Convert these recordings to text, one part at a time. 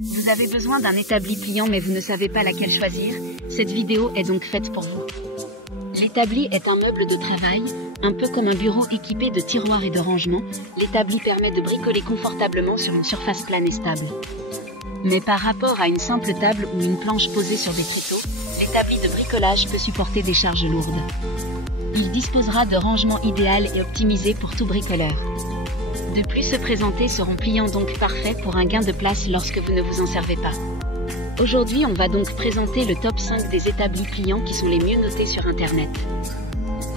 Vous avez besoin d'un établi pliant mais vous ne savez pas laquelle choisir? Cette vidéo est donc faite pour vous. L'établi est un meuble de travail, un peu comme un bureau équipé de tiroirs et de rangements. L'établi permet de bricoler confortablement sur une surface plane et stable. Mais par rapport à une simple table ou une planche posée sur des tréteaux, l'établi de bricolage peut supporter des charges lourdes. Il disposera de rangements idéal et optimisés pour tout bricoleur. De plus, ceux présentés seront pliants, donc parfaits pour un gain de place lorsque vous ne vous en servez pas. Aujourd'hui, on va donc présenter le top 5 des établis pliants qui sont les mieux notés sur Internet.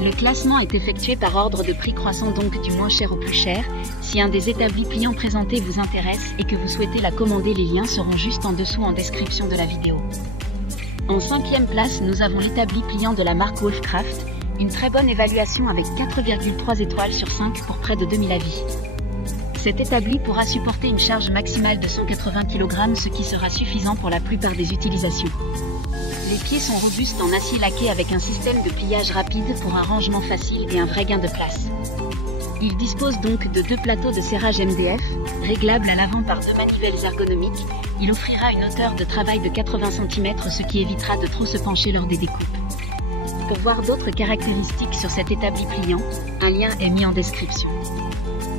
Le classement est effectué par ordre de prix croissant, donc du moins cher au plus cher. Si un des établis pliants présentés vous intéresse et que vous souhaitez la commander, les liens seront juste en dessous en description de la vidéo. En 5e place, nous avons l'établi pliant de la marque Wolfcraft, une très bonne évaluation avec 4,3 étoiles sur 5 pour près de 2000 avis. Cet établi pourra supporter une charge maximale de 180 kg, ce qui sera suffisant pour la plupart des utilisations. Les pieds sont robustes en acier laqué avec un système de pliage rapide pour un rangement facile et un vrai gain de place. Il dispose donc de 2 plateaux de serrage MDF, réglables à l'avant par 2 manivelles ergonomiques. Il offrira une hauteur de travail de 80 cm, ce qui évitera de trop se pencher lors des découpes. Pour voir d'autres caractéristiques sur cet établi pliant, un lien est mis en description.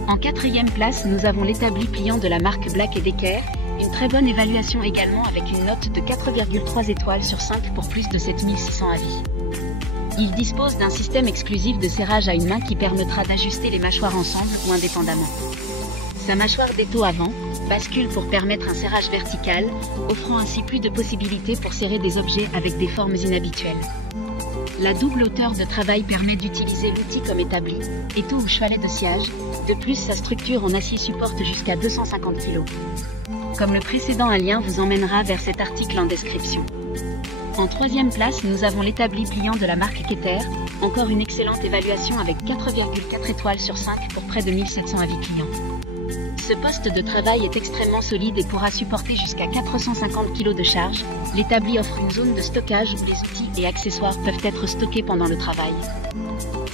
En 4e place, nous avons l'établi pliant de la marque Black & Decker, une très bonne évaluation également avec une note de 4,3 étoiles sur 5 pour plus de 7600 avis. Il dispose d'un système exclusif de serrage à une main qui permettra d'ajuster les mâchoires ensemble ou indépendamment. Sa mâchoire d'étau avant bascule pour permettre un serrage vertical, offrant ainsi plus de possibilités pour serrer des objets avec des formes inhabituelles. La double hauteur de travail permet d'utiliser l'outil comme établi, étau ou chevalet de sciage. De plus, sa structure en acier supporte jusqu'à 250 kg. Comme le précédent, un lien vous emmènera vers cet article en description. En 3e place, nous avons l'établi pliant de la marque Keter, encore une excellente évaluation avec 4,4 étoiles sur 5 pour près de 1700 avis clients. Ce poste de travail est extrêmement solide et pourra supporter jusqu'à 450 kg de charge. L'établi offre une zone de stockage où les outils et accessoires peuvent être stockés pendant le travail.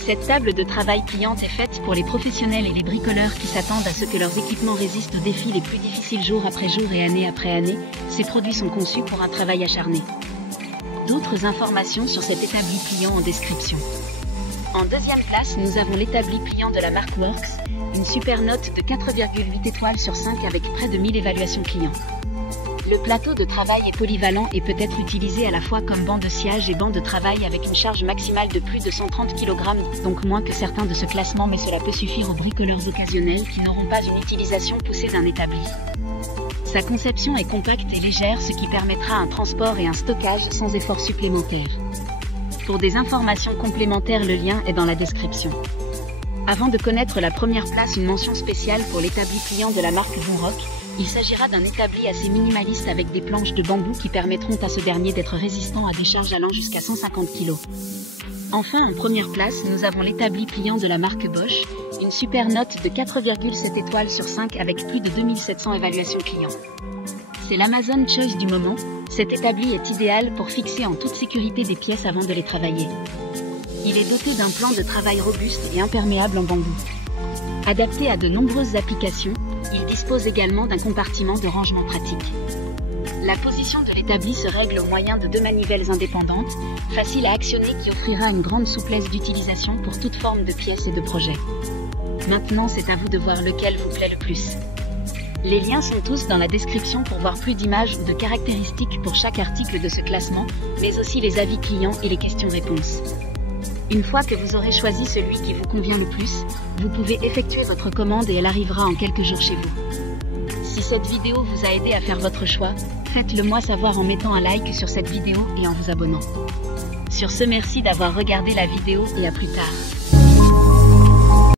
Cette table de travail pliante est faite pour les professionnels et les bricoleurs qui s'attendent à ce que leurs équipements résistent aux défis les plus difficiles jour après jour et année après année. Ces produits sont conçus pour un travail acharné. D'autres informations sur cet établi pliant en description. En 2e place, nous avons l'établi pliant de la marque Works, une super note de 4,8 étoiles sur 5 avec près de 1000 évaluations clients. Le plateau de travail est polyvalent et peut être utilisé à la fois comme banc de sciage et banc de travail avec une charge maximale de plus de 130 kg, donc moins que certains de ce classement, mais cela peut suffire aux bricoleurs occasionnels qui n'auront pas une utilisation poussée d'un établi. Sa conception est compacte et légère, ce qui permettra un transport et un stockage sans effort supplémentaire. Pour des informations complémentaires, le lien est dans la description. Avant de connaître la première place, une mention spéciale pour l'établi pliant de la marque Boonrock. Il s'agira d'un établi assez minimaliste avec des planches de bambou qui permettront à ce dernier d'être résistant à des charges allant jusqu'à 150 kg. Enfin, en première place, nous avons l'établi pliant de la marque Bosch, une super note de 4,7 étoiles sur 5 avec plus de 2700 évaluations clients. C'est l'Amazon Choice du moment. Cet établi est idéal pour fixer en toute sécurité des pièces avant de les travailler. Il est doté d'un plan de travail robuste et imperméable en bambou. Adapté à de nombreuses applications, il dispose également d'un compartiment de rangement pratique. La position de l'établi se règle au moyen de 2 manivelles indépendantes, faciles à actionner, qui offrira une grande souplesse d'utilisation pour toute forme de pièces et de projets. Maintenant, c'est à vous de voir lequel vous plaît le plus. Les liens sont tous dans la description pour voir plus d'images ou de caractéristiques pour chaque article de ce classement, mais aussi les avis clients et les questions-réponses. Une fois que vous aurez choisi celui qui vous convient le plus, vous pouvez effectuer votre commande et elle arrivera en quelques jours chez vous. Si cette vidéo vous a aidé à faire votre choix, faites-le moi savoir en mettant un like sur cette vidéo et en vous abonnant. Sur ce, merci d'avoir regardé la vidéo et à plus tard.